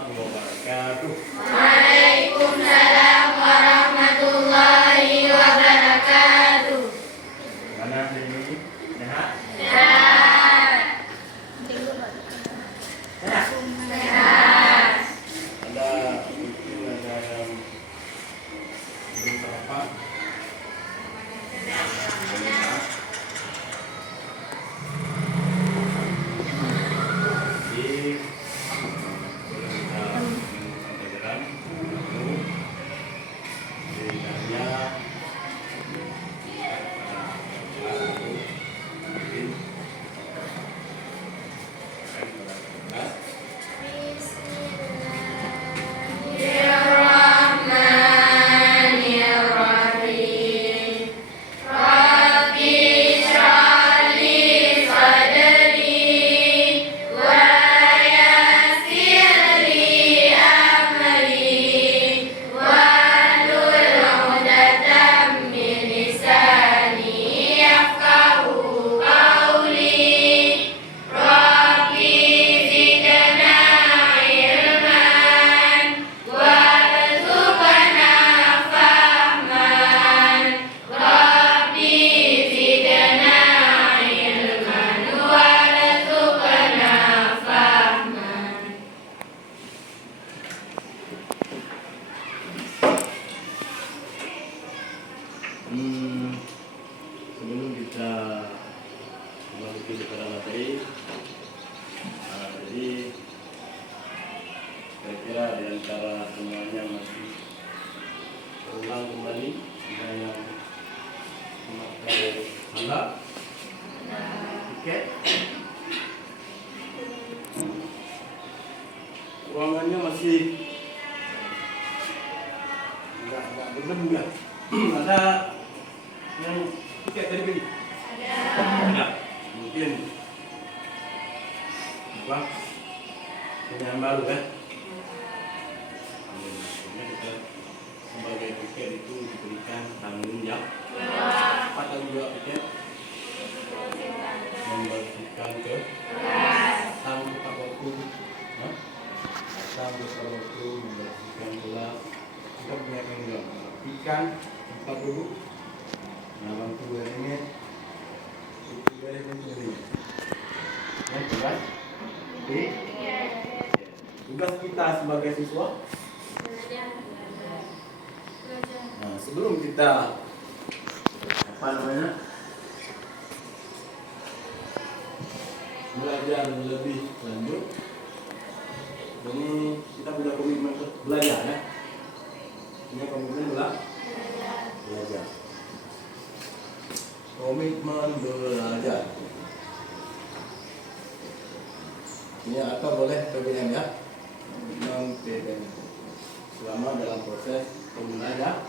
warahmatullahi wabarakatuh. Waalaikumsalam warahmatullahi wabarakatuh. Mana ini? Sehat? Sehat. Sehat? Sehat. Ada mungkin ada yang belum apa? Bismillahirrahmanirrahim. Rabbi shrah li sadri wa yassir li amri wahlul 'uqdatam min lisani yafqahu qawli. Rabbi zidna ilman warzuqna fahman. Rabbi zidna ilman warzuqna fahman. Sebelum kita memasuki kepada materi, jadi saya kira di antara semuanya masih berulang kembali ada yang memakai handap, tiket. Ruangannya masih enggak berdebu ya. Ada yang tiket tadi beli? Ada. Mungkin apa? Yang baru kan? Maksudnya kita sebagai tiket itu diberikan tanggung jawab. Apa tanggung jawab tiket? Membersihkan ke tanggung jawab waktu, tanggung jawab waktu membersihkan pula. Kita punya tanggung jawab merapikan tempat duduk. Nah, bantu ini itu dari sendiri. Yang jelas, oke. Tugas kita sebagai siswa. Nah, sebelum kita apa namanya belajar lebih lanjut, ini kita punya komitmen untuk belajar ya. Punya komitmen belajar. Komitmen belajar. Ini atau boleh PBM ya, non PBM. Selama dalam proses pembelajaran.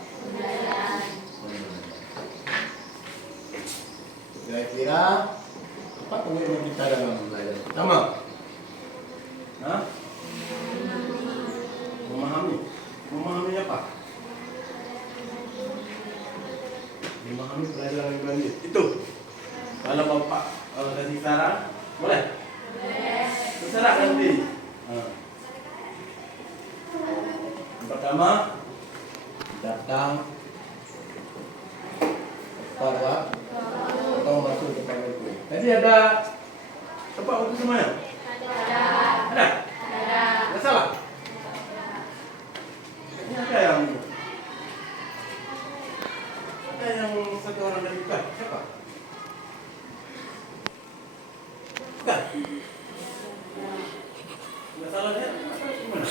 Kira-kira apa komitmen kita dalam belajar? Pertama, memahami apa? Memahami pelajaran yang lanjut. Itu. Kalau Bapak kasih saran, boleh? Terserah nanti. Yang pertama, datang tepat atau masuk ke tempat itu. Tadi ada tempat untuk semuanya? Ada? Ada salah? Ini ada yang satu orang dari bukan? Siapa? Bukan? Nggak salah dia? Gimana?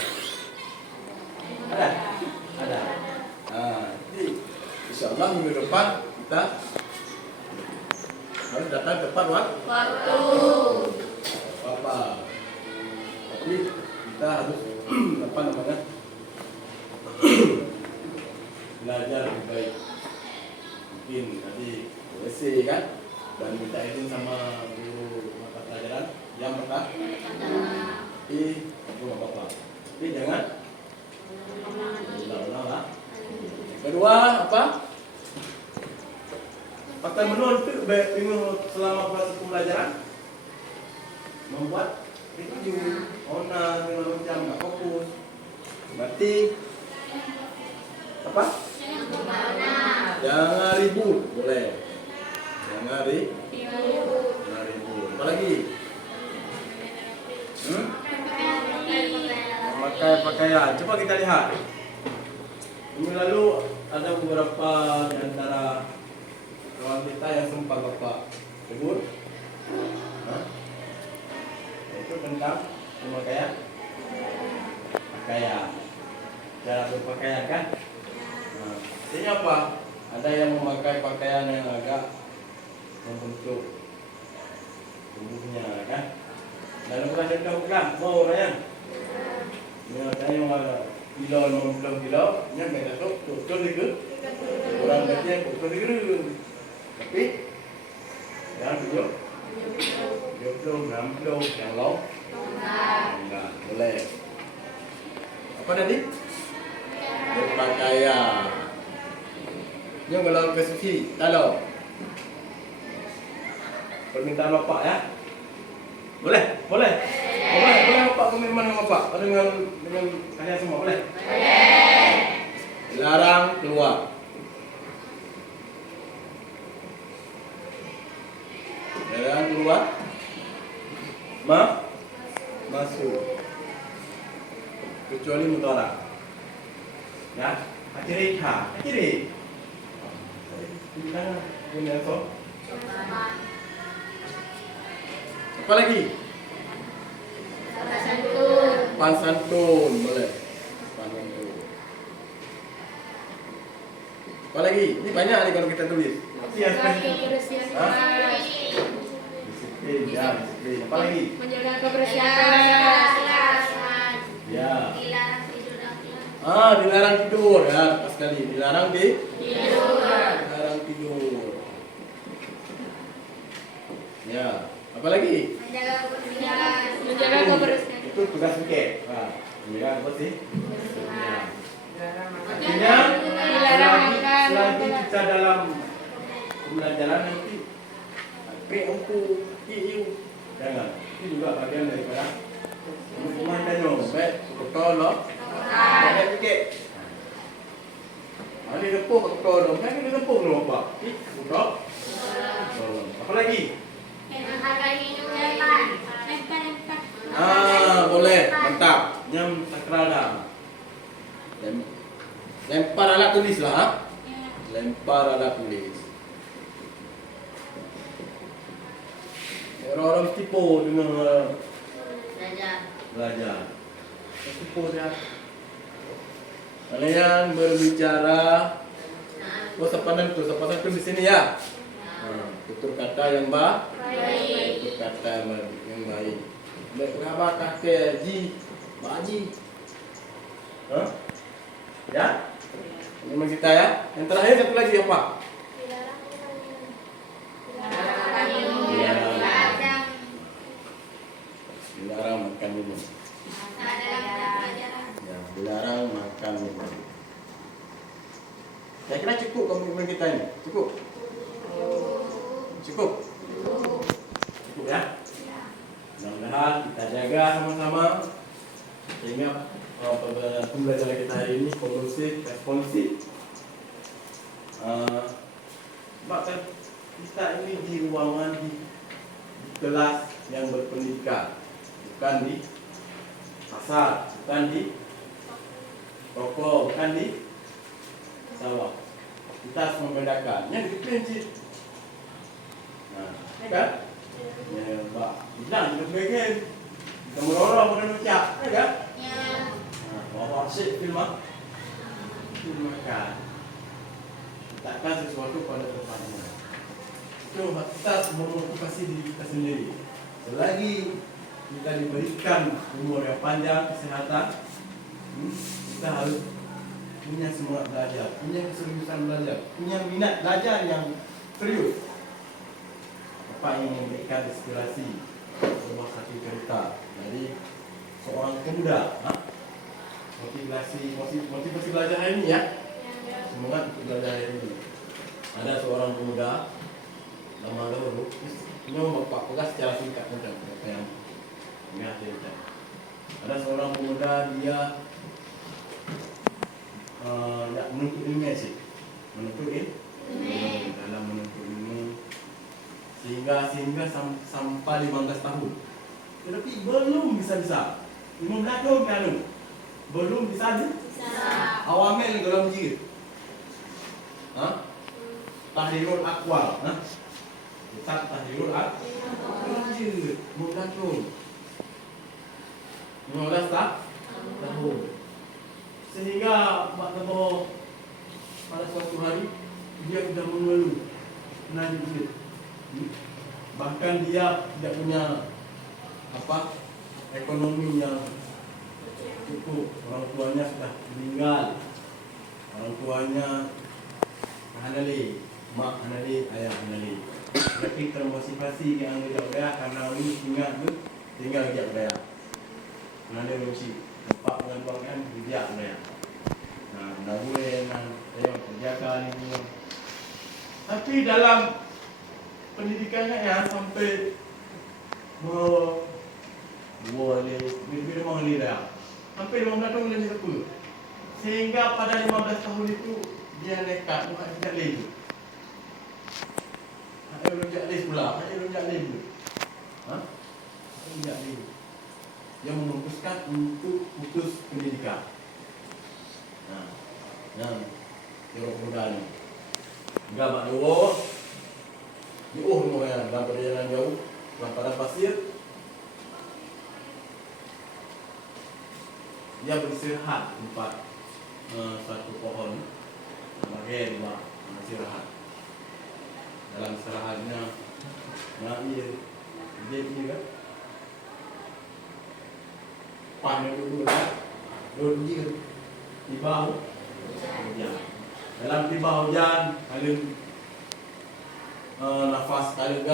Ada? Ada. Nah, jadi insyaallah minggu depan kita harus datang tepat waktu. Apa? Tapi kita harus apa namanya? Belajar lebih baik. Mungkin tadi WC kan, dan minta izin sama guru mata pelajaran yang pertama. Gak apa-apa. Tapi jangan ulang-ulang lah. Kedua apa? Pakai menurut itu bingung selama proses pembelajaran membuat itu di ona segala macam nggak fokus. fokus. Berarti apa? Jangan ribut, boleh. Jangan ribut. Apa lagi? Memakai pakaian. Coba kita lihat. Minggu lalu ada beberapa di antara kawan kita yang sempat Bapak sebut. Itu tentang pemakaian pakaian. Cara berpakaian kan? Ini apa? Ada yang memakai pakaian yang agak membentuk tubuhnya kan? Dalam bukan mau Ryan. Katanya yang kilo, nya mereka tuh ke orang kecil ke tapi jangan 20 yang long enggak boleh. Apa tadi? Berpakaian. Ini kalau ke suci, kalau permintaan bapak ya, boleh bapak komitmen dengan bapak dengan kalian semua boleh. Dilarang keluar. Dilarang keluar. Masuk. Kecuali mutara. Ya, akhirnya kita punya so. Apa lagi? Pan santun boleh. Apa lagi? Ini banyak nih kalau kita tulis. Disiplin, ya, disiplin. Apa lagi? Menjaga kebersihan. Ya. Dilarang tidur. Dilarang tidur ya, pas sekali. Dilarang tidur. Ya. Apa lagi? Menjaga kebersihan. Itu tugas weekend. Menjaga kebersihan. Artinya selagi kita dalam pembelajaran nanti jangan. Ini juga bagian daripada hukuman dan nyobek betul loh. Ada pikir. Ini tepuk betul loh. Ini tepuk loh Pak. Betul. Apa lagi? Boleh. Mantap. Nyam takrada. Lempar alat tulis lah. Lempar alat tulis. Orang tipu dengan belajar. Tipu dia. Kalian berbicara. Siapa itu di sini ya? Tutur kata yang baik. Tutur kata yang baik. Berapa kata ji, baji. Ya? Ini kita ya. Yang terakhir satu lagi apa? Dilarang makan minum. Ya, dilarang makan minum. Saya kira cukup komitmen kita ini. Cukup ya. Mudah-mudahan kita jaga sama-sama sehingga pembelajaran kita hari ini kondusif, responsif. Bahkan kita ini di ruangan di kelas yang berpendidikan, bukan di pasar, bukan di toko, bukan di sawah. Kita harus membedakan. Yang disiplin sih. Ya kan? Ya, Mbak. Bilang kita sebagai kita merorong pada macam, ya kan? Bawa asyik film makan. Takkan sesuatu pada tempatnya. Itu kita memotivasi diri kita sendiri. Selagi kita diberikan umur yang panjang, kesehatan, kita harus punya semangat belajar, punya keseriusan belajar, punya minat belajar yang serius. Bapak ingin memberikan inspirasi sebuah satu cerita dari seorang pemuda. Motivasi belajar hari ini ya. Semangat untuk belajar hari ini. Ada seorang pemuda nama Lulu. Ini Bapak pegas secara singkat mudah apa yang dihasilkan. Ada seorang pemuda dia nak menuntut ilmu sih. Menuntut dalam menuntut ilmu sehingga sampai 15 tahun. Tetapi belum bisa. 15 tahun kan belum bisa. Awamil dalam jir. Tahlilul aqwal, Kitab Tahlilul Aqwal. 15 tahun. 15 tahun. Sehingga pada suatu hari dia sudah mengeluh najis. Bahkan dia tidak punya ekonomi yang cukup. Orang tuanya sudah meninggal. Orang tuanya hanali, mak hanali, ayah hanali. Tapi termotivasi yang tidak karena ini tinggal dia budaya. Nanti mesti tempat mengembangkan dia budaya. Nah, boleh kerjakan ini. Tapi dalam pendidikannya yang sampai lebih mengelirah sampai 15 tahun lebih 10. Sehingga pada 15 tahun itu dia nekat tidak lagi. Ayo lonjak les pula, Dia memutuskan untuk putus pendidikan. Nah, yang muda ni. Enggak mak jauh lumayan dalam perjalanan jauh, dalam padang pasir. Dia beristirahat tempat satu pohon bagian buat istirahat. Dalam istirahatnya dia juga pandai dulu di bawah hujan. Dalam di bawah hujan kali nafas kali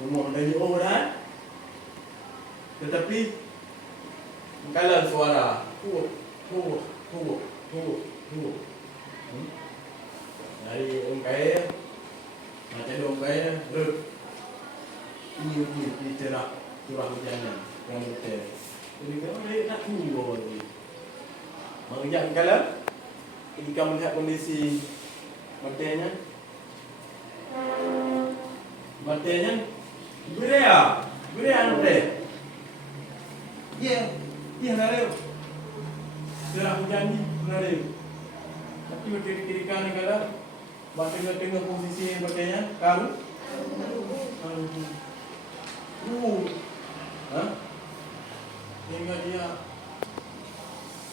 umur dari orang, tetapi kalau suara dari ungkai macam ungkai ini cerah curah hujannya yang betul. Jadi kalau dia nak tunggu lagi. Menginjak kalau ketika melihat kondisi matanya berea nanti. Iya nare. Curah hujan ni nare. Tapi kiri kanan kalau tengah posisi matanya kamu. Sehingga dia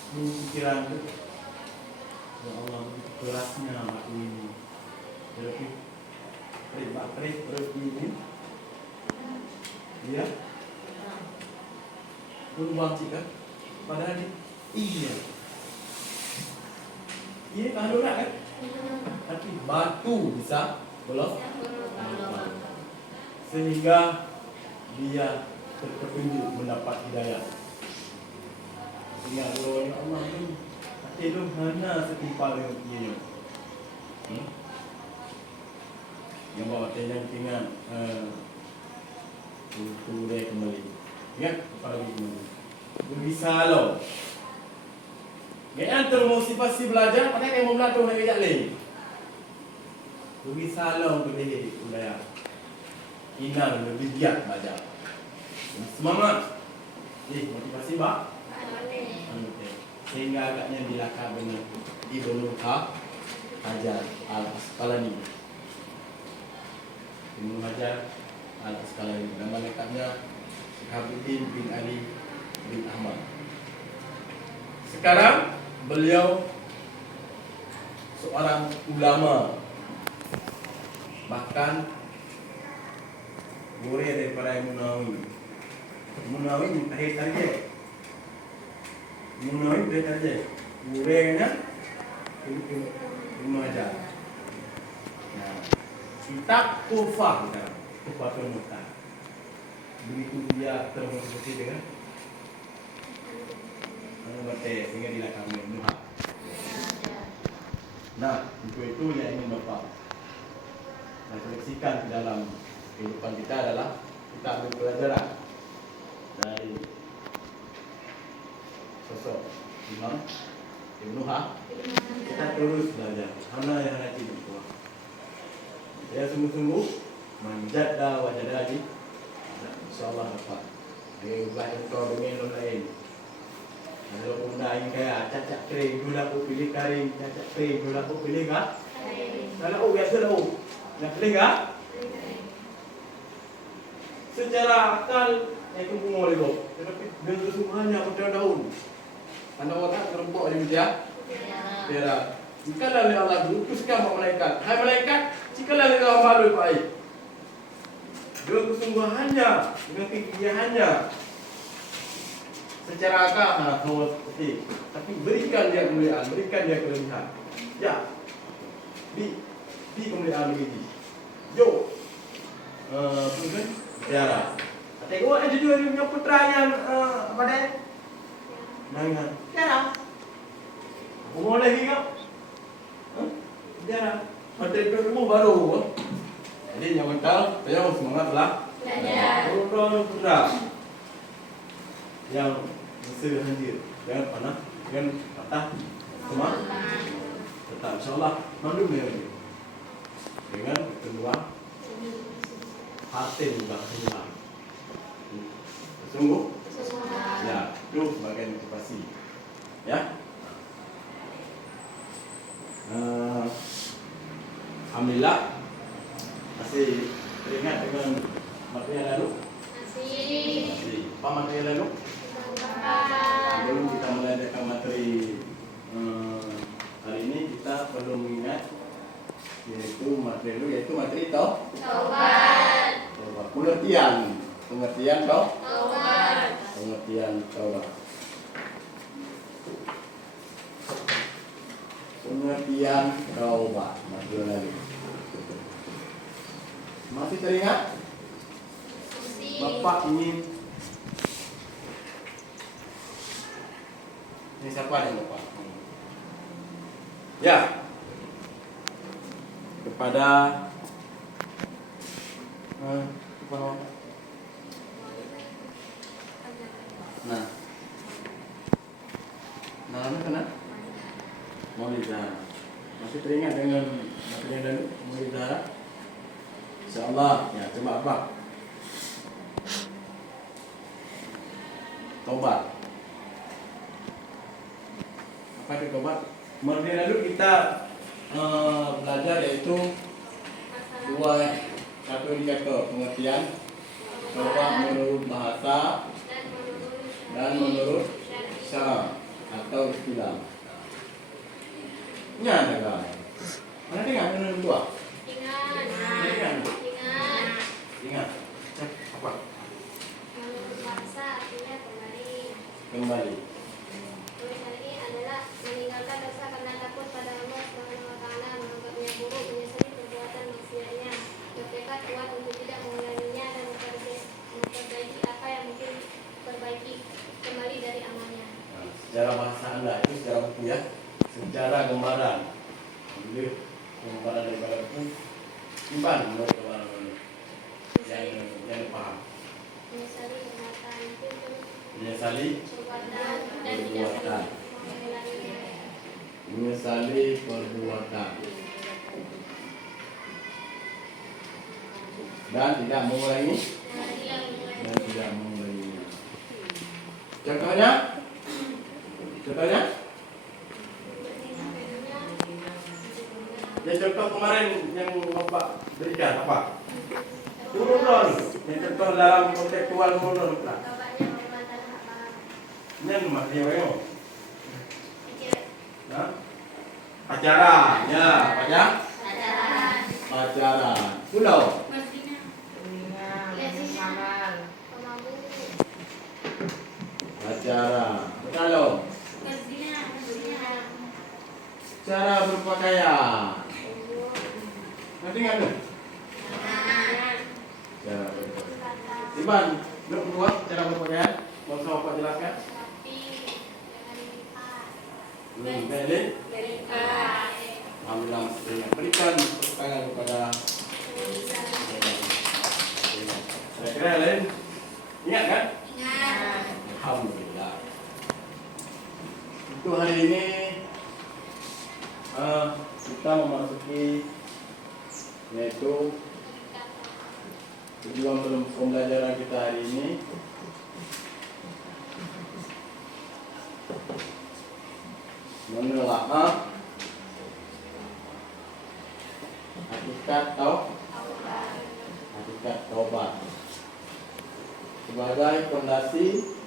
berpikiran, ya Allah, kerasnya aku ini. Jadi terik ini, dia peluang kan? Padahal iya kalau nak kan? Tapi batu bisa belum, sehingga dia terpetunjuk mendapat hidayah. Ingat ya Allah ni, hati lu hanya setimpal dengan dia. Yang bawa tenang tinggal turun kembali. Ingat apa lagi kembali? Berbisalau. Yang termotivasi belajar, mana yang mau belajar nak kerja lagi? Berbisalau untuk dia budaya. Inang lebih giat belajar. Semangat. Motivasi bak. Sehingga agaknya dilakar dengan Ibnu Hajar Al-Asqalani. Ibnu Hajar Al-Asqalani. Nama lengkapnya Syihabuddin bin Ali bin Ahmad. Sekarang beliau seorang ulama, bahkan murid daripada Imam Nawawi. Imam Nawawi akhir tarikh. Imam Nawawi dia kata, muridnya Ibnu Hajar. Nah, kitab Tuhfah kita, Tuhfatul Muhtaj. Begitu dia termotivasi dengan mengbaca sehingga dilakar Ibnu Hajar. Nah, untuk itu yang ingin Bapak refleksikan di dalam kehidupan kita adalah kita ambil pelajaran dari Imam Ibnu kita terus belajar. Hana yang nanti itu. Ya sungguh-sungguh menjadi wajah lagi. Insyaallah dapat. Dia ubah engkau dengan lain. Kalau bunda ini kayak cacak kering, dulu aku pilih kering, cacak kering, dulu aku pilih kah? Kalau biasa dah, nak pilih kah? Secara akal itu boleh loh, tetapi dengan kesungguhannya aku tidak tahu. Anda orang terempuk di meja, biar jika lalu Allah diutuskan kepada malaikat, hai malaikat, jika lalu kau malu baik, dengan kesungguhannya, dengan kegiahannya, secara akal kau seperti, tapi berikan dia kemuliaan, berikan dia kelebihan. Ya, di kemuliaan begini. Yo, bukan biara. Tengok aja juga dia punya putranya pada nangan. Biara. Aku mau lagi kau. Biara. Pada itu baru. Jadi yang mental, saya semangat lah. Belajar. Urut putra. Yang mesti hadir, jangan panah, jangan patah, semua tetap insyaallah mandu dengan kedua hati juga hilang. Sungguh, ya itu sebagai motivasi, ya. Alhamdulillah masih teringat dengan materi yang lalu. Masih. Apa materi yang lalu? Sebelum kita melanjutkan materi hari ini, kita perlu mengingat yaitu materi taubat. Pengertian taubat. Pengertian taubat. Materi lagi. Masih teringat? Bapak ingin. Ini siapa yang lupa? Ya, kepada namanya kena Maulida. Masih teringat dengan materi yang lalu Maulida? Insyaallah, ya coba apa? Tobat. Apa itu tobat? Kemarin lalu kita belajar yaitu satu indikator pengertian tobat menurut bahasa dan menurut syara atau istilah. Ini ada kan? Mana dengar menurut tua? Ingat. Apa? Menurut bahasa artinya Kembali. ini adalah meninggalkan dosa karena takut pada Allah Subhanahu wa taala, menganggapnya buruk, menyesali perbuatan maksiatnya, bertekad kuat untuk tidak mengulanginya dan memperbaiki apa yang mungkin perbaiki kembali dari amalnya. Secara bahasa Anda itu secara buku ya, secara gambaran. Jadi gambaran daripada buku simpan menurut gambaran yang dipaham. Menyesali perbuatan itu, Menyesali perbuatan dan tidak perbuatan. mengulanginya. Menyesali perbuatan dan tidak mengulangi. Contohnya? Ya contoh kemarin yang Bapak berikan apa? Turun. Yang contoh dalam kontekstual turun lah. Ini maksudnya apa? Nah, pacaran, ya, pacaran. Pulau. Pacaran. Kalau cara berpakaian. Nanti nggak ada? Cara berpakaian. Iban, lu buat cara berpakaian. Mau saya Bapak jelaskan? Beli. Alhamdulillah, berikan pertanyaan kepada saya kira lain. Ingat kan? Ingat. Alhamdulillah. Untuk hari ini kita memasuki yaitu tujuan pembelajaran kita hari ini menelaah hakikat taubat sebagai fondasi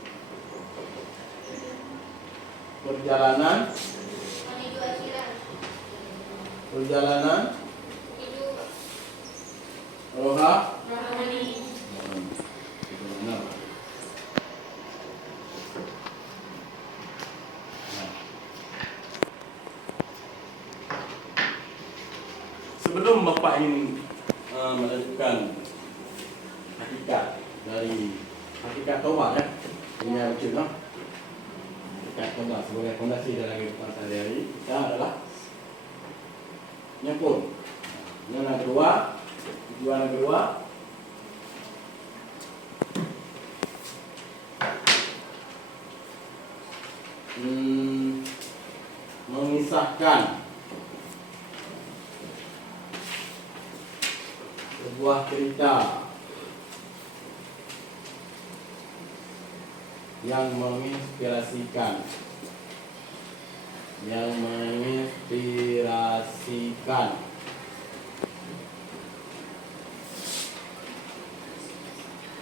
perjalanan hidup rohani. Sebelum Bapak ingin melanjutkan hakikat taubat ya, ini yang lucu hakikat taubat sebagai fondasi dalam kehidupan sehari-hari kita adalah nyempur. Tujuan kedua mengisahkan sebuah cerita yang menginspirasikan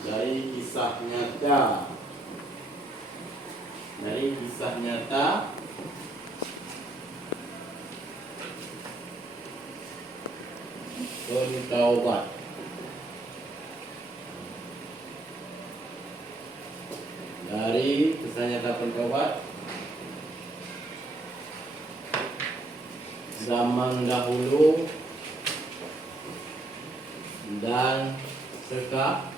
dari kisah nyata pentaubat. Dari kisah nyata pentaubat zaman dahulu dan sekarang.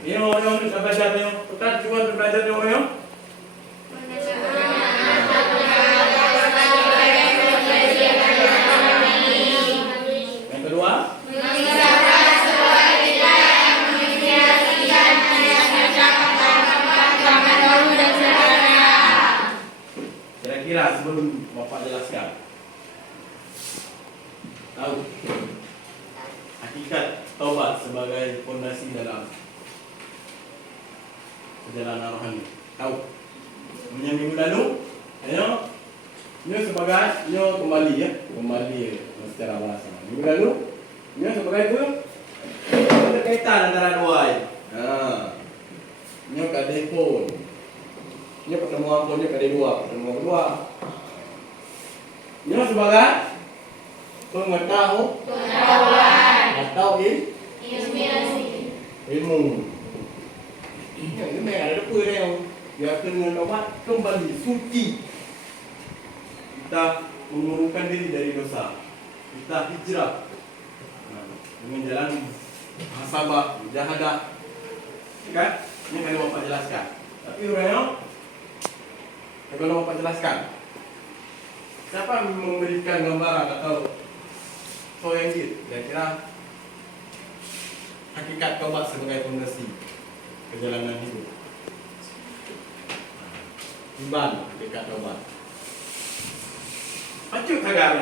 Ini orang yang belajar ni, kita cuba belajar ni orang. Yang kedua, kira-kira sebelum Bapak jelaskan, tahu hakikat taubat sebagai fondasi dalam perjalanan rohani. Tahu? Minggu lalu, kembali secara bahasa. Minggu lalu, sebagai itu berkaitan antara dua. Kada pun. Pertemuan pun kada dua. Pertemuan kedua. Sebagai pengetahuan atau ilmu. Ini ada apa yang dia kena taubat kembali suci. Kita mengurungkan diri dari dosa. Kita hijrah dengan jalan muhasabah, mujahadah. Kan? Ini kalau Bapak jelaskan. Tapi orang kalau Bapak jelaskan, siapa memberikan gambaran atau yang kira-kira hakikat taubat sebagai fondasi perjalanan hidup. Iman hakikat taubat. Pacu kagak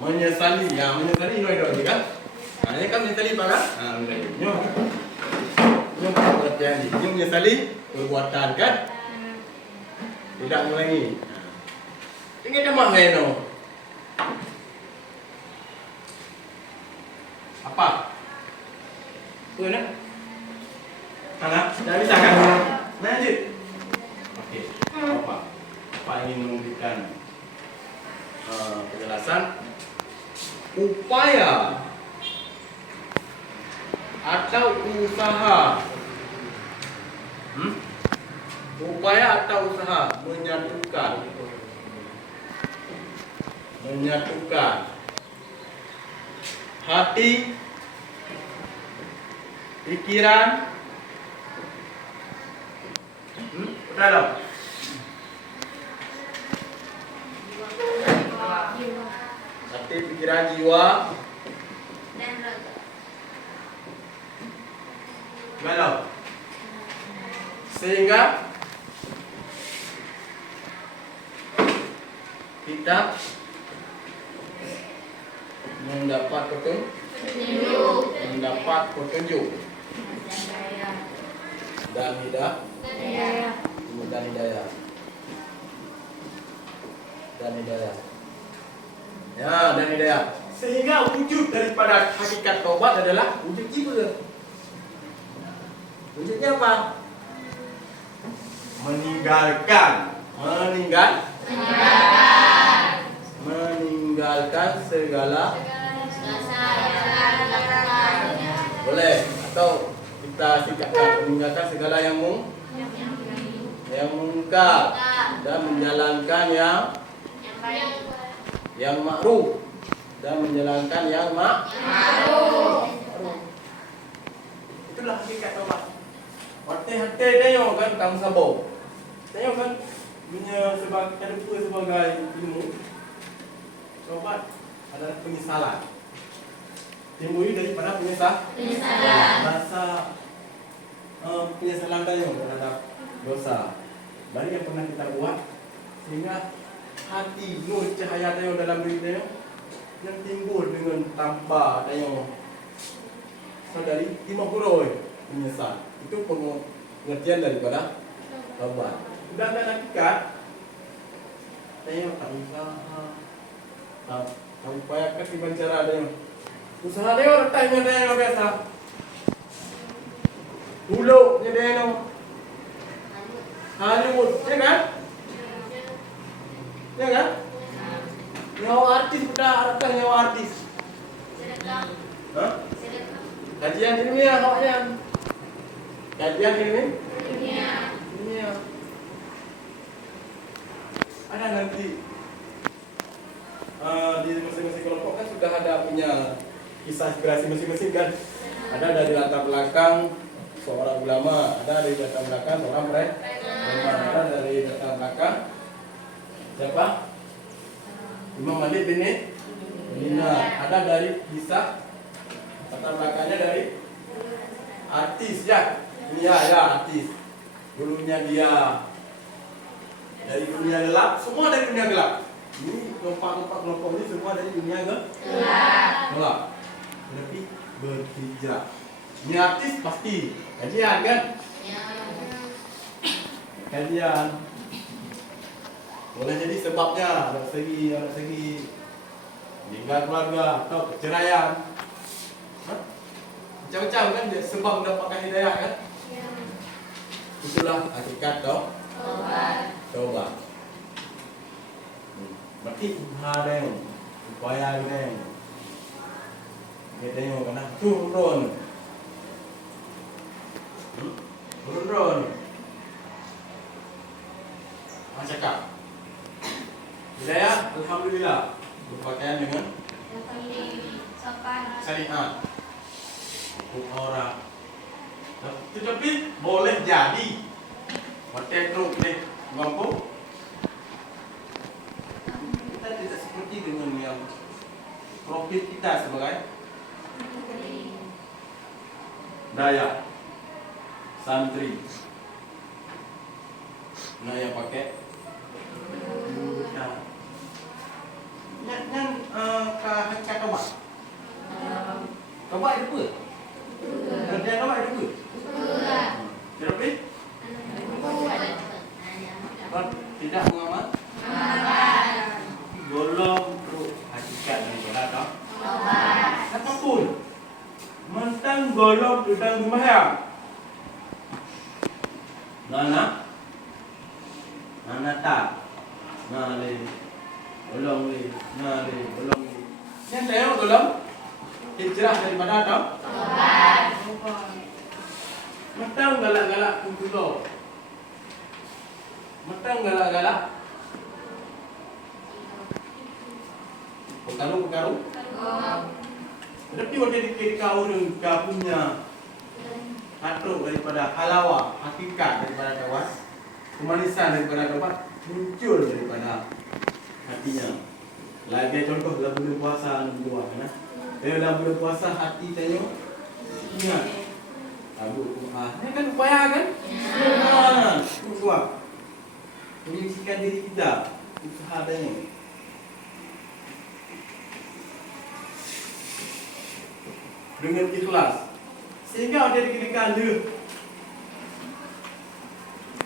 menyesali, menyesali itu ada kan? Ini kan menyesali apa kan? Menyesali perbuatan kan? Tidak mengulangi. Ini dah mana? Apa? Nak? Dah bisa kan? Lanjut. Okey. Apa ingin memberikan penjelasan upaya atau usaha menyatukan hati, pikiran, dalam hati, pikiran, jiwa galau. Sehingga kita mendapat petunjuk dan hidayah. Ya, dan hidayah. Sehingga wujud daripada hakikat taubat adalah wujud jiwa. Wujudnya apa? Meninggalkan segala boleh, atau kita singkatkan, meninggalkan segala yang mungkar dan menjalankan yang ma'ruf dan menjalankan yang ma'ruf. Itulah hakikat taubat. Hati-hati tengok kan kamu sabar. Tengok kan punya sebagai ilmu. Taubat adalah penyesalan. Timbul daripada penyesalan. Rasa penyesalan tengok terhadap dosa. Dari yang pernah kita buat, sehingga hati nur cahaya tengok dalam diri tengok yang timbul dengan tanpa tengok. Dari 50 menyesal. Itu pengertian daripada taubat. Sudah ada hakikat, tengok tak usaha, tak upayakan dengan cara tengok. Usaha tengok retanya tengok biasa. Huluknya tengok. Hollywood, ya kan? Ya kan? Nyawa artis sudah adakah nyawa artis? Hah? Kajian ilmiah awaknya. Kajian ilmiah. Ada nanti di masing-masing kelompok kan sudah ada punya kisah inspirasi masing-masing kan. Ada dari latar belakang seorang ulama, ada dari latar belakang seorang preman, ada dari latar belakang siapa? Imam Malik bin Dinar. Ada dari kisah latar belakangnya dari artis ya. Ya artis. Dulunya dia dari dunia gelap, semua dari dunia gelap. Ini kelompok ini semua dari dunia gelap. Tapi berhijrah. Ini artis pasti kajian kan? Kajian. Boleh jadi sebabnya dari segi meninggal keluarga atau perceraian. Macam-macam kan sebab mendapatkan hidayah kan? Itulah hakikat taubat. Berarti usaha deng, upaya deng. Kita tengok kan turun. Macam cakap. Hidayah, alhamdulillah berpakaian dengan syariat. Orang. Tetapi boleh jadi hotel teruk deh, mampu. Kita tidak seperti dengan yang profil kita sebagai daya santri. Nah yang pakai hakikat taubat. Taubat itu apa? Kerja taubat itu apa? Tetapi tidak mengamal. Golong teruk hakikat daripada taubat. Apapun mentang golong tentang sembahyang. Nana tak. Golong ni. Yang saya golong hijrah daripada taubat. Mentang galak-galak kumpul. Mentang galak-galak Pekaru. Tetapi waktu dikira kau punya hatruk daripada halawah, hakikat daripada taubat, kemanisan daripada taubat muncul daripada hatinya. Lagi contoh dalam bulan puasa buah, dalam bulan puasa hati tanya ingat Abu memperhatikan diri kita, usaha adanya. Dengan ikhlas, sehingga dia dikenakan dia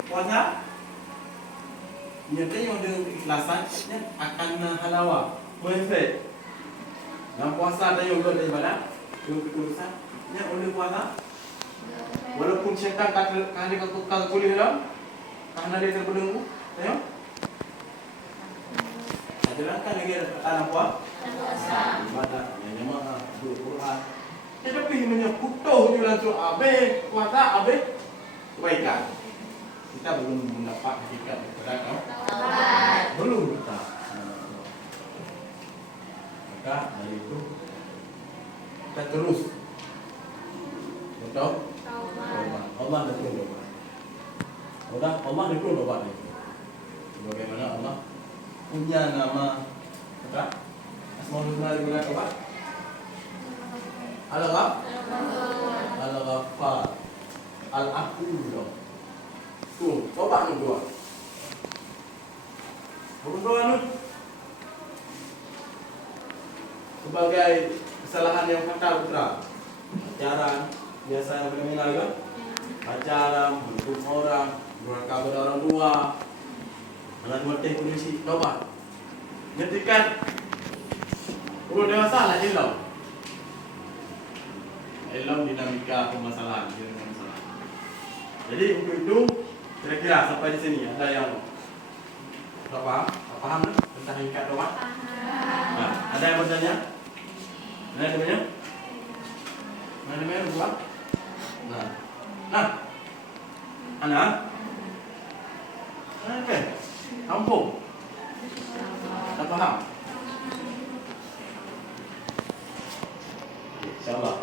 puasa. Nyatanya dengan keikhlasannya akan halawa, berefek. Dan puasa ada yang daripada ketulusannya oleh puasa. Walaupun syaitan kali kau kuliah dalam, karena dia terbelenggu, tengok. Jalankan lagi tanam puasa. Ibadah, jemaah, Al-Quran. Tetapi menyekutuh je langsung habis puasa, habis kebaikan. Kita belum mendapat hakikat daripada belum tak. Maka dari itu kita terus betul. Allah betul doa. Allah betul doa itu. Bagaimana Allah punya nama apa? Asmaul Husna dengan apa? Al-Ghaffar, Al-Afuw. Tuh, coba lu doa. Berdoa lu sebagai kesalahan yang fatal putra. Pacaran, biasa yang kriminal kan? Pacaran, mendukung orang, durhaka kepada orang tua, anak mati kondisi, coba. Nyetikan, udah dewasa lah ilau. Ilau dinamika permasalahan, Jadi untuk itu kira-kira sampai di sini ada yang tak paham? Tak paham tentang hakikat doa? Nah, ada yang bertanya? Ada yang bertanya? Mana yang buat? Anak? Apa? Kampung? Tak paham? InsyaAllah.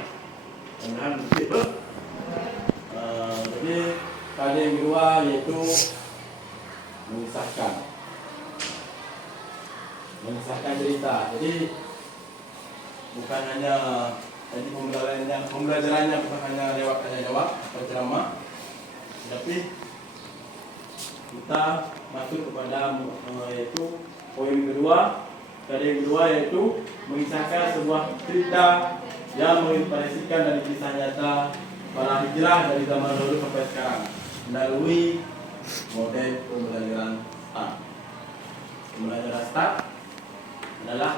Mudah-mudahan betul. Jadi tadi yang kedua yaitu mengisahkan cerita. Jadi bukan hanya tadi pembelajarannya bukan hanya lewat tanya jawab atau ceramah, tapi kita masuk kepada yaitu poin kedua. Tadi yang kedua yaitu mengisahkan sebuah cerita yang menginspirasikan dari kisah nyata para hijrah dari zaman dulu sampai sekarang melalui model pembelajaran START. Pembelajaran START adalah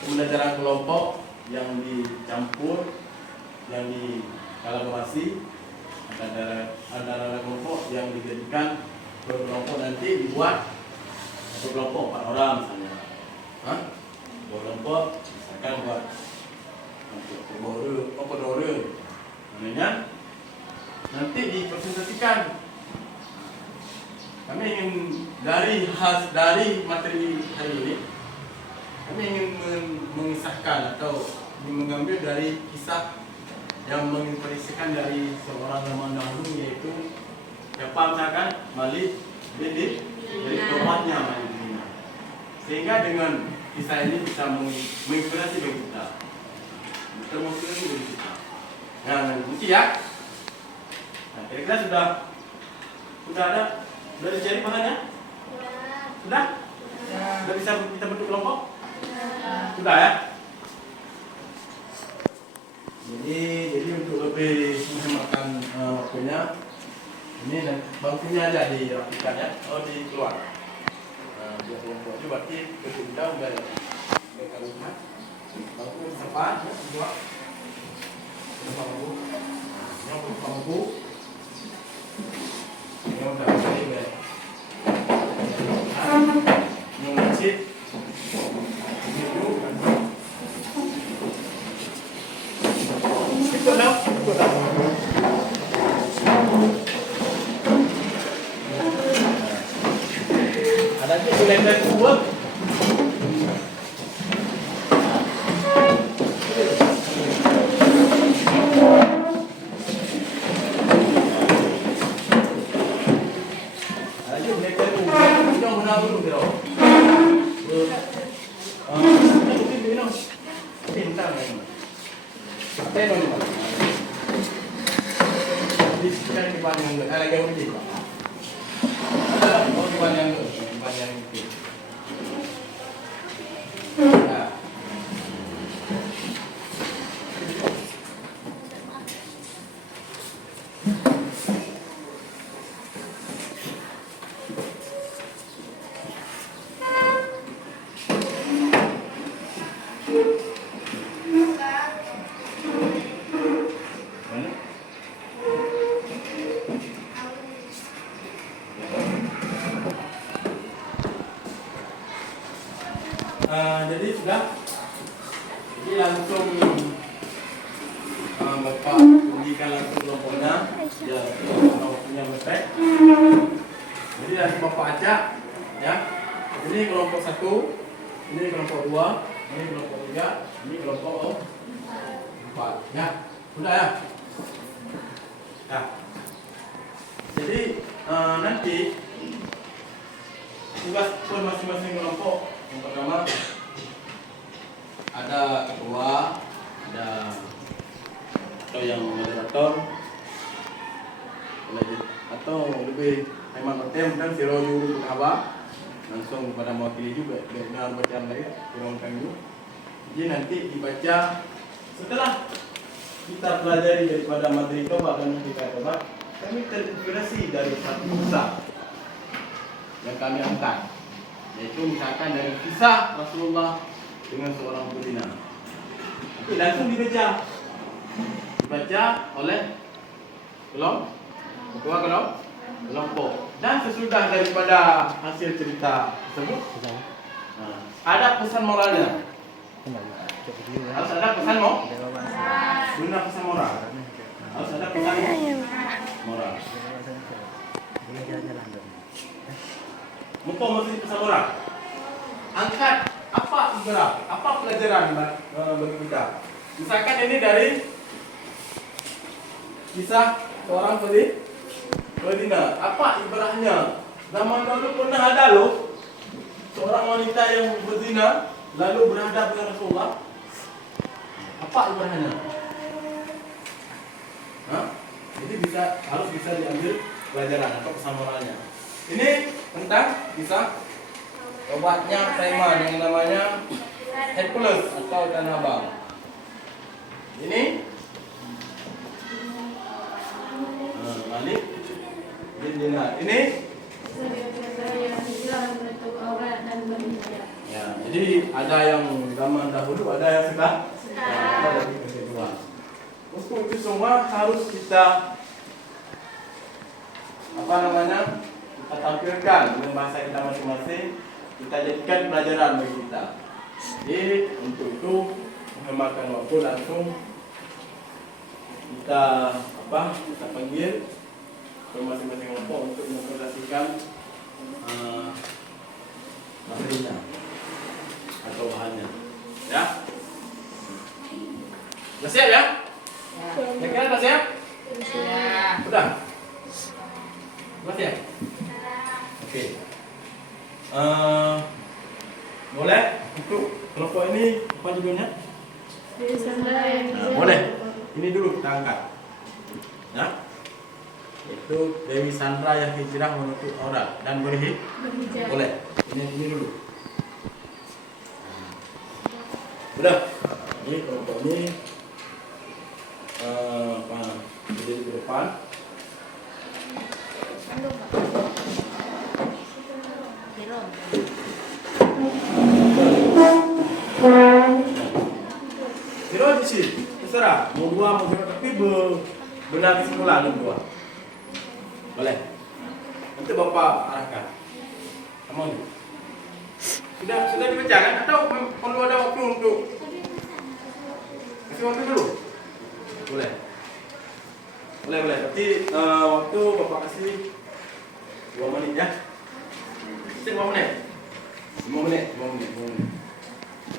pembelajaran kelompok yang dicampur, yang dikolaborasi antara kelompok yang dijadikan berkelompok nanti dibuat satu kelompok 4 orang misalnya. Kelompok misalkan buat Kodore namanya, nanti dipresentasikan. Kami ingin dari materi hari ini, kami ingin mengisahkan atau mengambil dari kisah yang menginspirasikan dari seorang zaman dahulu, yaitu siapa misalkan Malik bin dari tobatnya Malik bin Dinar. Sehingga dengan kisah ini bisa menginspirasi bagi kita. Termasuk dari kita. Nah, nanti ya. Nah, kira-kira sudah ada, sudah dicari bahannya? Sudah? Sudah bisa kita bentuk kelompok? Sudah ya. Jadi untuk lebih menghematkan waktunya, ini bangkunya aja dirapikan ya, di keluar. Biar kelompok itu berarti kita udah lihat. Bangku sepan, dua, bangku, yang bangku, yang udah ini, yang masih, itu dah. Ada lagi tulisan dua. Jadi sekian depan yang lagi yang ini. Oh depan yang ini. Nah. Jadi sudah, jadi langsung Bapak ujikan langsung kelompoknya, ya waktunya mepet. Jadi langsung Bapak acak, ya. Ini kelompok 1, ini kelompok 2, ini kelompok 3, ini kelompok 4. Ya, sudah ya. Ya. Jadi nanti tugas masing-masing kelompok. Yang pertama ada ketua, ada atau yang moderator, atau lebih hemat waktu dan siro yuru berhaba langsung pada mewakili juga dengan bacaan lagi kurang kanggu. Jadi nanti dibaca setelah kita pelajari daripada materi toba dan kita toba, kami terinspirasi dari satu kisah yang kami angkat, yaitu misalkan dari kisah Rasulullah dengan seorang berzina. Oke, langsung dibaca oleh kelompok. Dan sesudah daripada hasil cerita tersebut, ada pesan moralnya. Harus ada pesan guna pesan moral. Harus ada pesan moral. Mumpung mesti pesan moral. Angkat apa ibarat, apa pelajaran bagi kita. Misalkan ini dari kisah seorang berzina. Apa ibaratnya? Zaman dulu pernah ada loh seorang wanita yang berzina lalu berhadap dengan Rasulullah. Apa ibaratnya? Jadi harus bisa diambil pelajaran atau pesan moralnya. Ini tentang kisah obatnya preman yang namanya Hercules atau Tanah Abang. Ini Malik bin Dinar. Ini ya, jadi ada yang zaman dahulu, ada yang sekarang, ada lagi kedua. Untuk itu semua harus kita kita tampilkan dengan bahasa kita masing-masing, kita jadikan pelajaran bagi kita. Jadi untuk itu menghematkan waktu, langsung kita panggil ke masing-masing kelompok untuk mempresentasikan materinya atau bahannya. Ya, sudah siap ya? Ya kira sudah siap? Sudah. Sudah siap? Oke. Boleh untuk kelompok ini apa judulnya? Boleh. Ini dulu kita angkat. Ya. Itu Dewi Sandra yang hijrah menutup aurat dan berhijab. Boleh. Ini dulu. Udah. Ini kelompok ini berdiri ke depan. Zero di sini, terserah mau 2 mau 0, tapi benar kesimpulan dua. Boleh. Nanti Bapak arahkan. Kamu sudah dibaca kan? Atau perlu ada waktu untuk kasih waktu dulu? Boleh. Tapi waktu Bapak kasih 2 menit ya. 5 menit. 5 menit.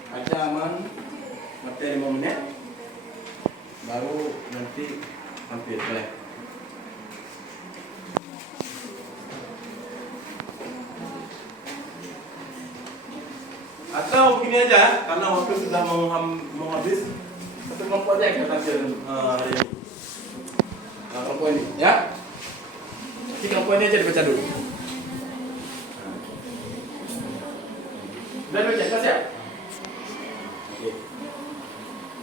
Baca aman materi 5 menit. Baru nanti hampir boleh. Atau begini aja, karena waktu sudah mau habis, satu kelompok aja kita tampil hari ini. Nah, kelompok ini, ya. Nanti kelompok ini aja dibaca dulu. Udah baca, kelas ya? Oke.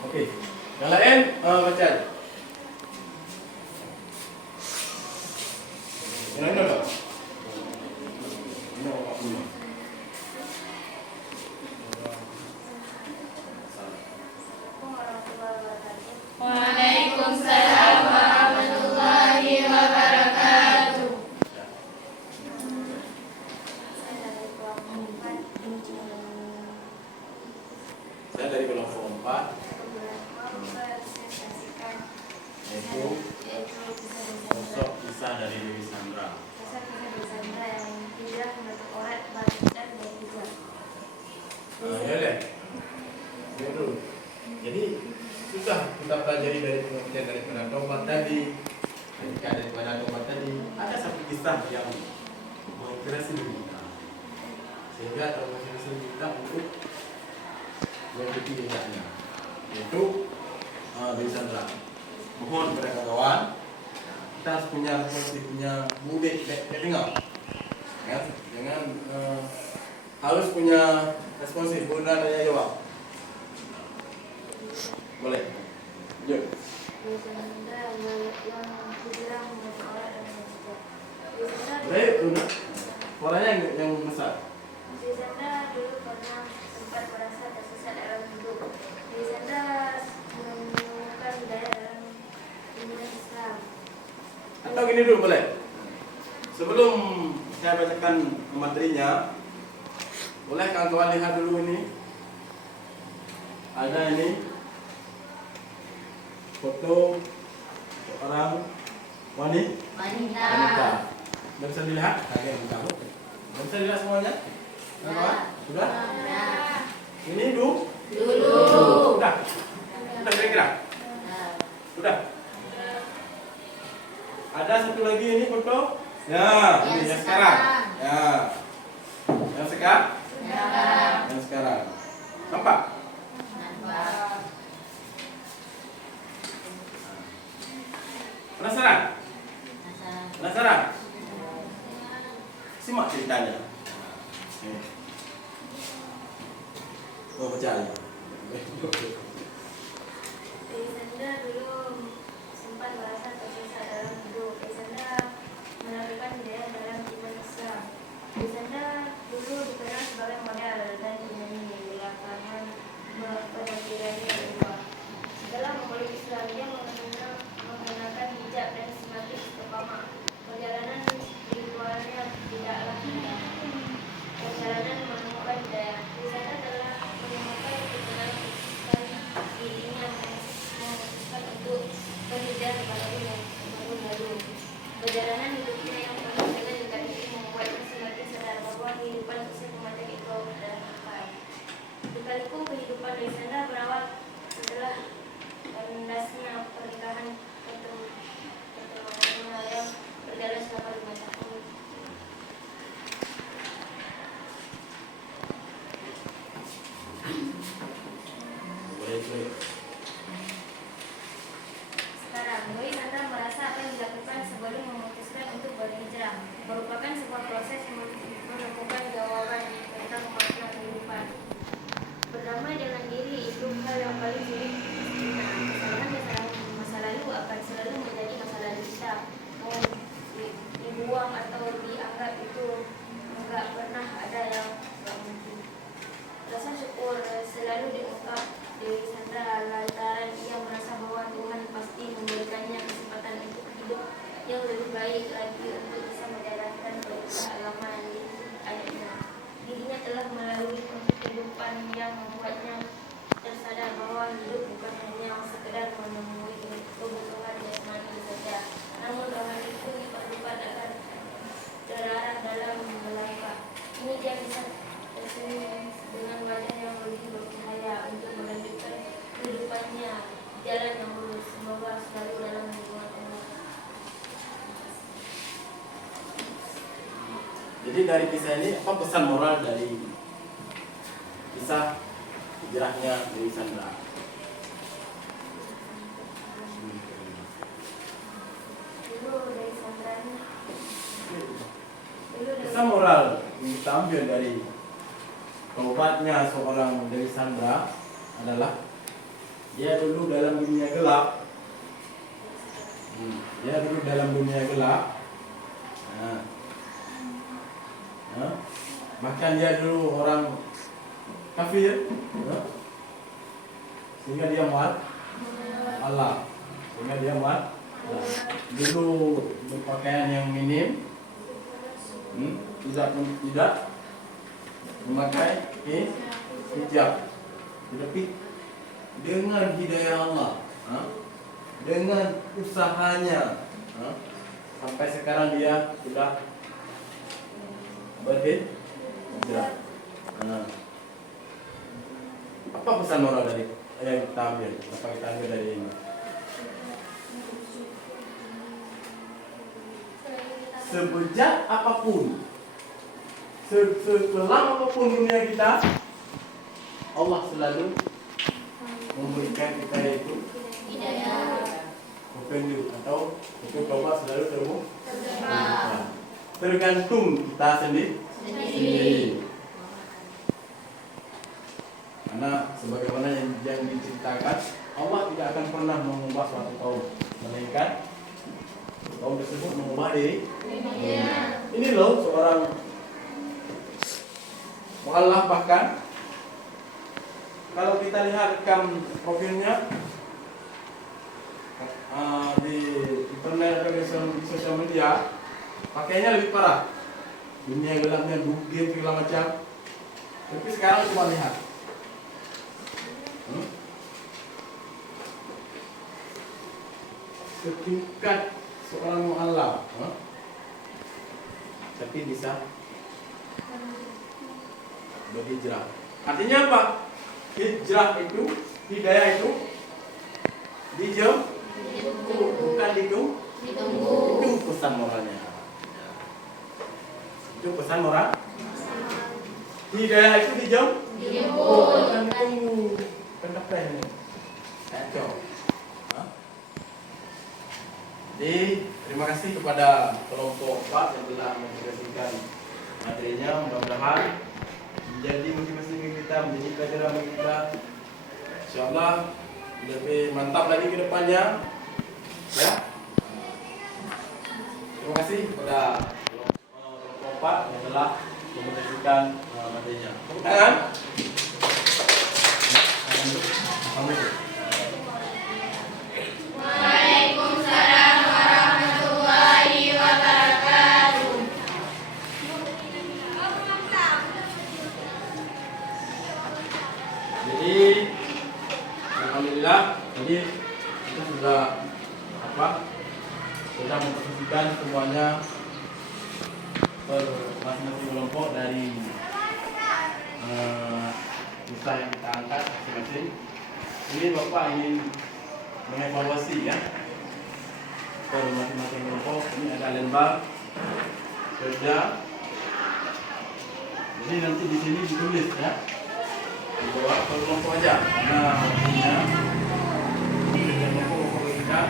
Oke. Yang lain baca. Yang lain udah? Ini apa punya? Waalaikumsalam warahmatullahi wabarakatuh. Saya dari kelompok 4 yaitu sosok kisah dari Dewi Sandra. Ya deh. Ya dulu. Jadi susah kita pelajari dari pengertian dari penatomat tadi. Ketika dari penatomat tadi ada satu kisah yang menginspirasi kita, sehingga termotivasi kita untuk mengikuti jejaknya, yaitu Dewi Sandra. Mohon kepada kawan, kita harus punya mudik tinggal, ya, dengan harus punya responsif, bunda tanya jawab. Boleh? Yuk. Baik, Luna. Suaranya yang besar. Dewi Sandra dulu pernah sempat merasa tersesat dalam hidup. Dewi Sandra menemukan hidayah dalam iman Islam. Atau gini dulu boleh? Sebelum saya bacakan materinya, boleh kawan-kawan lihat dulu ini. Ada ini foto seorang wanita. Sudah bisa dilihat? Kalian kamu? Sudah bisa dilihat semuanya? Kawan? Sudah? Ini dulu. Sudah. Sudah kira-kira? Sudah. Ada satu lagi ini foto. Ya, ini yang sekarang. Ya. Yang sekarang? Yang sekarang. Nampak? Penasaran? Penasaran? Simak ceritanya. Oh, percaya. Dewi Sandra dulu sempat merasa tersesat dalam hidup. Dewi Sandra menemukan hidayah dalam iman Islam. Dewi Sandra dulu dikenal sebagai model dan penyanyi belakangan penampilannya berubah. Setelah memeluk Islam, dia mengenakan hijab dan semakin istiqamah. Perjalanan spiritualnya tidaklah mudah. Perjalanan menemukan hidayah. Dewi Sandra telah menemukan kebenaran dirinya, memutuskan untuk berhijrah kepada Allah lalu. Perjalanan hidupnya yang penuh dengan lingkar ini membuatnya semakin sadar bahwa kehidupan usia remaja itu adalah kekal. Sekalipun kehidupan Dewi Sandra berawal setelah landasnya pernikahan pertemuannya yang berjalan selama 5 tahun. Sekarang, Dewi Sandra merasa apa yang dilakukan sebelum memutuskan untuk berhijrah merupakan sebuah proses menemukan jawaban tentang makna kehidupan. Berdamai dengan diri itu hal yang paling sulit. Kesalahan masa lalu akan selalu menjadi masa lalu kita. Mau dibuang atau dianggap itu enggak pernah ada yang mungkin. Rasa syukur selalu diungkap Dewi Sandra lantaran ia merasa bahwa Tuhan pasti memberikannya kesempatan untuk hidup yang lebih baik lagi untuk bisa menjalankan perintah agama adiknya. Dirinya telah melalui kehidupan yang membuatnya tersadar bahwa hidup bukan hanya sekedar memenuhi kebutuhan jasmani saja, namun rohani pun diperlukan agar terarah dalam melangkah. Ini dia bisa tersenyum dengan wajah yang lebih bercahaya untuk melanjutkan kehidupannya jalan yang lurus. Semoga selalu dalam lindungan Allah. Jadi dari kisah ini apa pesan moral dari kisah hijrahnya Dewi Sandra? diambil dari taubatnya seorang Dewi Sandra adalah dia dulu dalam dunia gelap. Dia dulu dalam dunia gelap. Bahkan dia dulu orang kafir, sehingga dia muat Allah. Sehingga dia muat Allah. Dulu berpakaian yang minim, tidak memakai hijab. Tetapi dengan hidayah Allah, dengan usahanya, sampai sekarang dia sudah berhijrah. Apa pesan moral dari yang kita ambil? Apa kita ambil dari ini? Sebejat apapun, sekelam apapun dunia kita, Allah selalu memberikan kita itu petunjuk atau petunjuk taubat selalu terbuka. Tergantung kita sendiri. Karena sebagaimana yang diceritakan, Allah tidak akan pernah mengubah suatu kaum, melainkan kaum tersebut mengubah diri. Ini loh seorang mu'allaf, bahkan kalau kita lihat rekam profilnya di internet atau di sosial media, pakainya lebih parah. Dunia gelapnya, game segala macam. Tapi sekarang cuma lihat. Setingkat seorang mu'allaf, tapi bisa berhijrah. Artinya apa? Hijrah itu, hidayah itu dijemput, bukan ditunggu. Itu pesan moralnya. Itu pesan moral. Hidayah itu dijemput, bukan ditunggu. Kenapa ini? Kacau. Jadi terima kasih kepada kelompok Pak yang telah mengintegrasikan materinya. Mudah-mudahan menjadi motivasi bagi kita, menjadi pelajaran bagi kita. InsyaAllah lebih mantap lagi ke depannya. Ya. Terima kasih kepada kelompok Pak yang telah mengintegrasikan materinya. Tepuk tangan. Assalamualaikum. Jadi alhamdulillah, jadi kita sudah memposisikan semuanya per masing-masing kelompok dari usaha yang kita angkat masing-masing. Ini Bapak ingin mengevaluasi ya per masing-masing kelompok. Ini ada lembar kerja. Jadi nanti di sini ditulis ya. Bawa kelompok aja. Nah, artinya kelompok kita.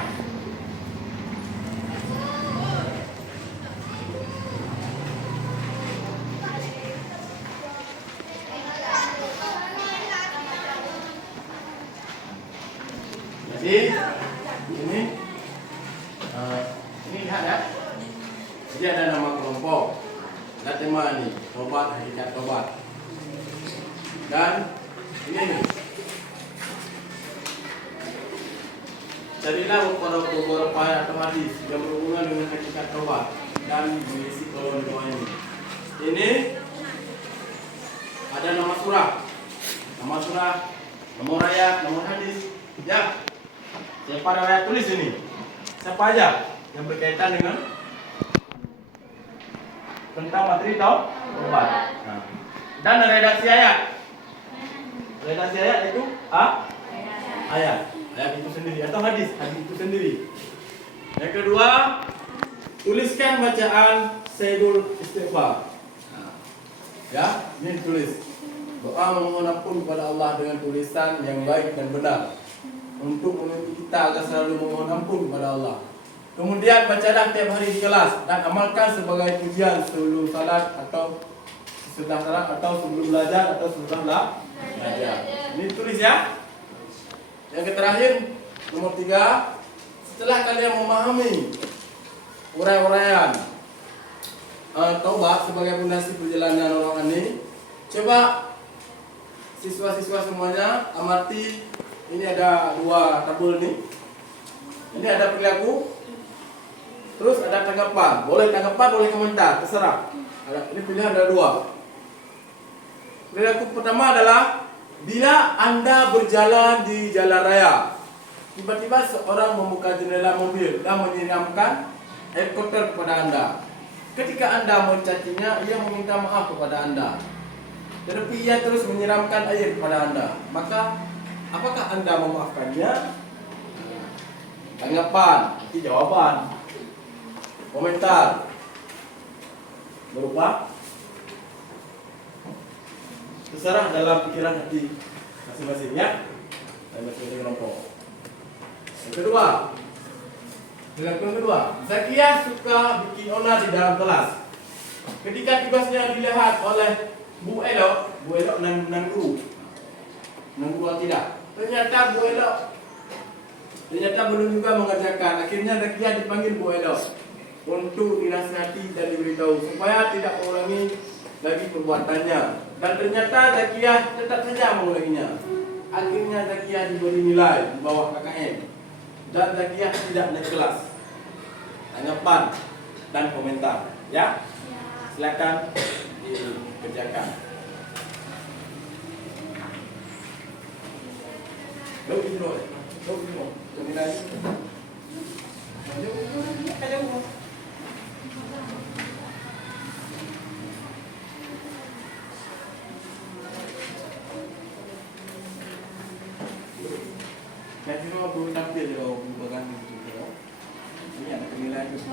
Jadi ini lihat ya. Jadi ada nama kelompok, ada tema ini, tobat, hakikat tobat. Dan ini carilah beberapa ayat atau hadis yang berhubungan dengan hakikat taubat dan mengisi kolom doa ini. Ini ada nama surah, nomor ayat, nomor hadis. Ya, siapa ada ayat tulis ini? Siapa aja yang berkaitan dengan tentang materi taubat. Nah, dan redaksi ayat. Redaksi ayat itu ayat itu sendiri atau hadis itu sendiri. Yang kedua, tuliskan bacaan Sayyidul Istighfar. Ya, ini tulis doa memohon ampun kepada Allah dengan tulisan yang baik dan benar untuk menuntut kita agar selalu memohon ampun kepada Allah. Kemudian bacalah tiap hari di kelas dan amalkan sebagai pujian sebelum salat atau setelah atau sebelum belajar atau setelah belajar. Ini tulis ya. Yang terakhir nomor 3, setelah kalian memahami uraian-uraian taubat sebagai fondasi perjalanan orang ini, coba siswa-siswa semuanya amati. Ini ada 2 tabel nih. Ini ada perilaku, terus ada tanggapan. Boleh tanggapan, boleh komentar, terserah. Ini pilihan ada 2. Perilaku pertama adalah bila Anda berjalan di jalan raya, tiba-tiba seorang membuka jendela mobil dan menyiramkan air kotor kepada Anda. Ketika Anda mencacinya, ia meminta maaf kepada Anda, tetapi ia terus menyiramkan air kepada Anda. Maka, apakah Anda memaafkannya? Tanggapan, itu jawaban. Komentar berupa terserah dalam pikiran hati masing-masing ya. Masing-masing kelompok. Yang kedua, Zakia suka bikin onar di dalam kelas. Ketika tugasnya dilihat oleh Bu Elok nan guru atau tidak. Ternyata belum juga mengerjakan. Akhirnya Zakia dipanggil Bu Elok untuk dinasihati dan diberitahu supaya tidak mengulangi lagi perbuatannya. Dan ternyata Zakia tetap saja mengulanginya. Akhirnya Zakia diberi nilai di bawah KKM dan Zakia tidak naik kelas. Tanggapan dan komentar, ya? Silakan dikerjakan. Nanti mau belum tampil kalau bukan gitu. Ini ada penilaian itu.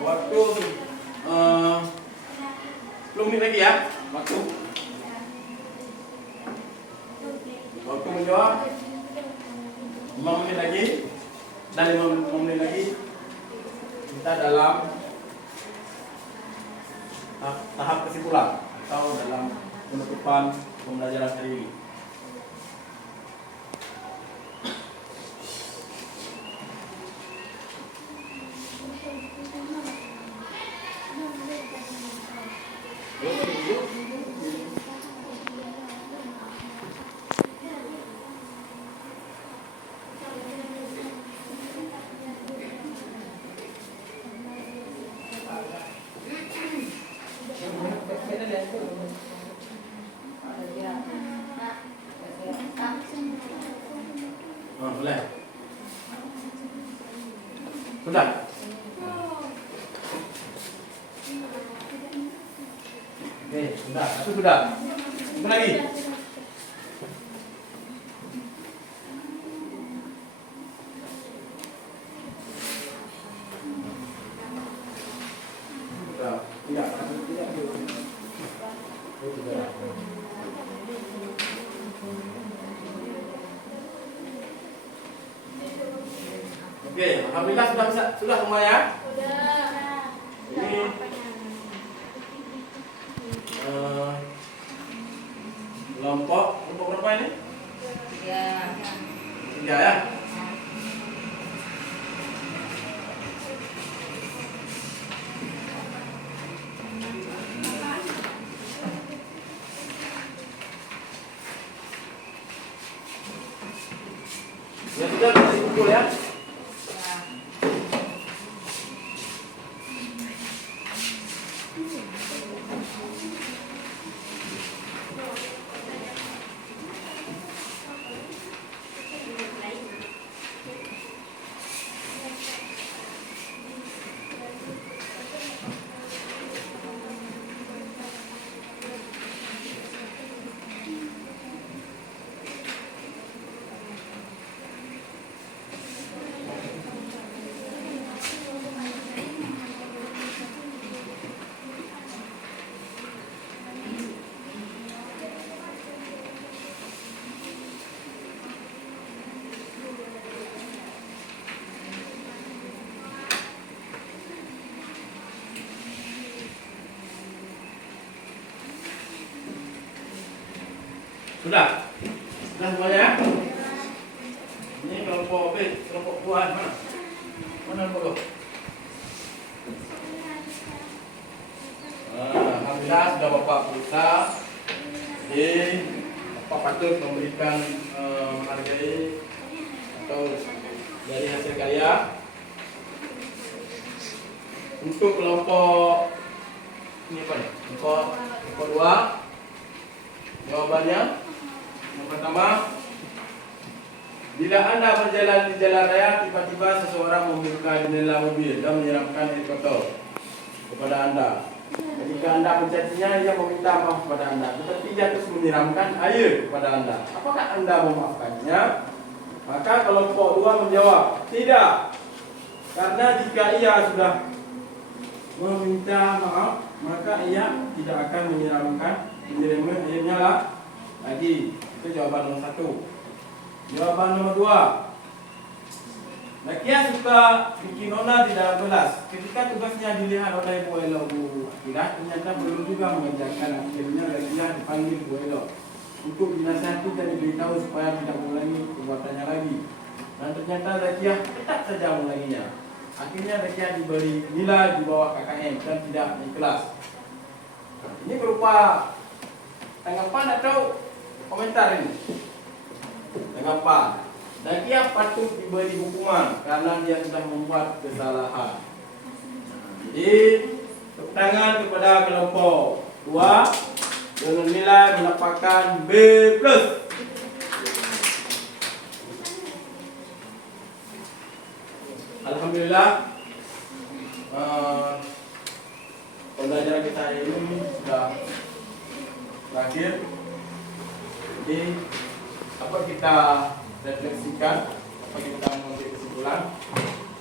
Waktu 10 menit lagi ya. Waktu menjawab 5 menit lagi dan 5 menit lagi kita dalam tahap kesimpulan atau dalam penutupan pembelajaran hari ini. Boleh. Sudah. Oke, sudah. Satu sudah. Satu lagi. Oke, alhamdulillah sudah bisa, sudah semua ya. Udah. Ini kelompok berapa ini? 3 ya. Ya sudah bisa dikumpul ya. Sudah? Sudah semuanya? Ini kelompok B, kelompok buah mana? Mana kelompok? Alhamdulillah sudah Bapak periksa. Jadi Bapak patut memberikan menghargai atau dari hasil karya. Untuk kelompok ini apa nih? Kelompok 2, jawabannya yang pertama, bila Anda berjalan di jalan raya, tiba-tiba seseorang membuka jendela mobil dan menyiramkan air kotor kepada Anda. Ketika Anda mencatinya, ia meminta maaf kepada Anda, tetapi ia terus menyiramkan air kepada Anda. Apakah Anda memaafkannya? Maka kelompok 2 menjawab, tidak. Karena jika ia sudah meminta maaf, maka ia tidak akan menyiramkan airnya lah lagi. Itu jawaban nomor 1. Jawaban nomor 2. Nakia suka bikin nona di dalam kelas. Ketika tugasnya dilihat oleh Bu Elo Bu Akhirat, ternyata belum juga mengajarkan. Akhirnya Nakia dipanggil Bu Elo untuk dinasihati dan diberitahu supaya tidak mengulangi perbuatannya lagi. Dan ternyata Nakia tetap saja mengulanginya. Akhirnya Nakia diberi nilai di bawah KKM dan tidak naik kelas. Ini berupa tanggapan atau komentar ini? Tanggapan. Dan dia patut diberi hukuman karena dia sudah membuat kesalahan. Jadi tepuk tangan kepada kelompok 2 dengan nilai mendapatkan B+. Alhamdulillah, pembelajaran kita ini sudah berakhir. Jadi apa kita refleksikan, apa kita mengambil kesimpulan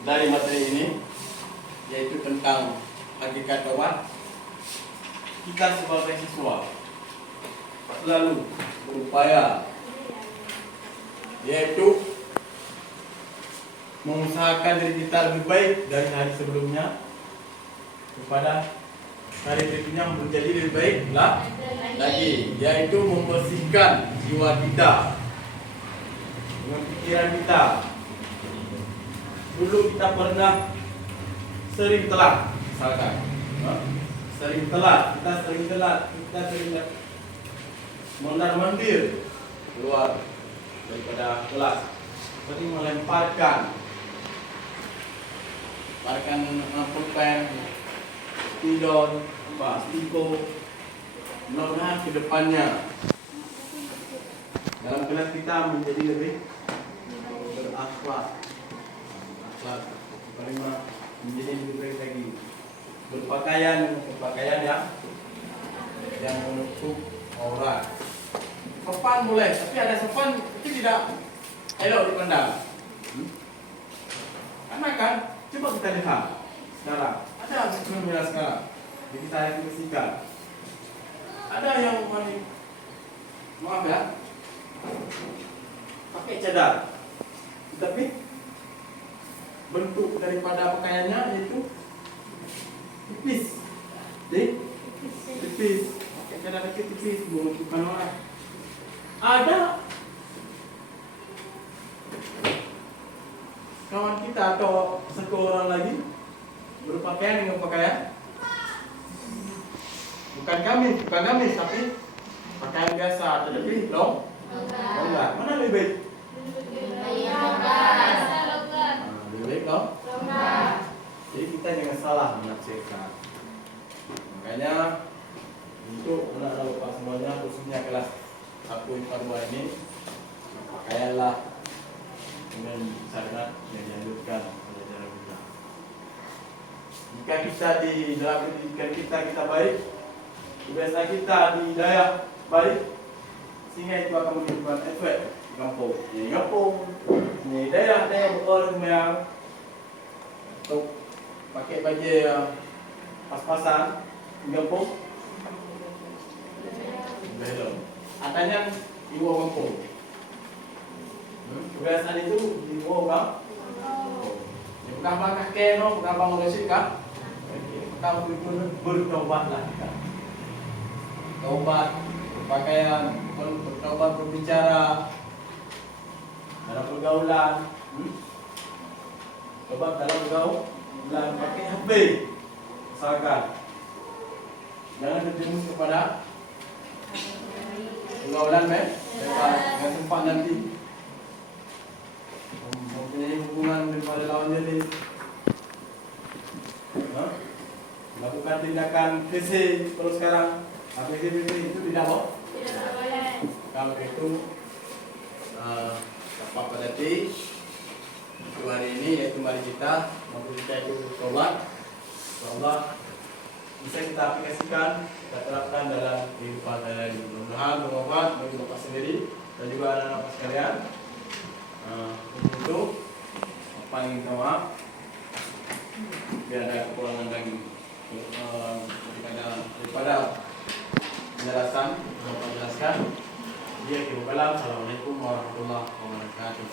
dari materi ini, yaitu tentang hakikat taubat. Kita sebagai siswa selalu berupaya, yaitu mengusahakan diri kita lebih baik dari hari sebelumnya kepada hari berikutnya menjadi lebih baik lagi, yaitu membersihkan jiwa kita dengan pikiran kita. Dulu kita pernah sering telat, misalkan kita sering mondar-mandir keluar daripada kelas, seperti melemparkan pulpen, spidol, stiko. Mudah-mudahan ke depannya dalam kelas kita menjadi lebih berakhlak, menjadi lebih baik lagi. Berpakaian yang menutup aurat. Sopan boleh, tapi ada sopan itu tidak elok dipandang. Karena kan, coba kita lihat sekarang, ada fenomena sekarang yang kita refleksikan. Ada yang maaf ya, pakai cadar, tapi bentuk daripada pakaiannya yaitu tipis. Jadi tipis. Pakai cara kaki tipis menentukan orang. Ada kawan kita atau satu orang lagi berpakaian dengan pakaian bukan gamis tapi pakaian biasa, tetapi longgar. Mana lebih baik? Lebih baik dong? Jadi kita jangan salah menafsirkan. Makanya untuk anak-anak bapak semuanya, khususnya kelas 1 IPA 2 ini, pakaianlah dengan syariat yang dianjurkan oleh jalan kita. Jika kita di dalam pendidikan kita baik, kebiasaan kita di daya baik, sehingga itu akan memberikan efek di kampung. Di kampung, di daerah orang yang untuk pakai baju yang pas-pasan di kampung, belum. Atanya ibu kampung. Kebiasaan itu di bawah bukan bangkah keno, bukan bangkah musik kan? Kita bertobatlah kita. Tobat berpakaian, bertobat berbicara dalam pergaulan. Tobat dalam pergaulan pakai HP. Misalkan jangan terjerumus kepada pergaulan dengan tempat nanti mempunyai hubungan daripada lawan jenis, melakukan tindakan PC kalau sekarang PC itu tidak boleh. Kalau itu dapat berarti untuk hari ini yaitu mari kita itu tobat, Allah bisa kita aplikasikan, kita terapkan dalam kehidupan sehari-hari. Mudah-mudahan bermanfaat bagi bapak sendiri dan juga anak-anak sekalian. Untuk apa yang kita maaf, biar ada kekurangan lagi daripada penjelasan yang saya jelaskan. Dia kira kalam. Assalamualaikum warahmatullahi wabarakatuh.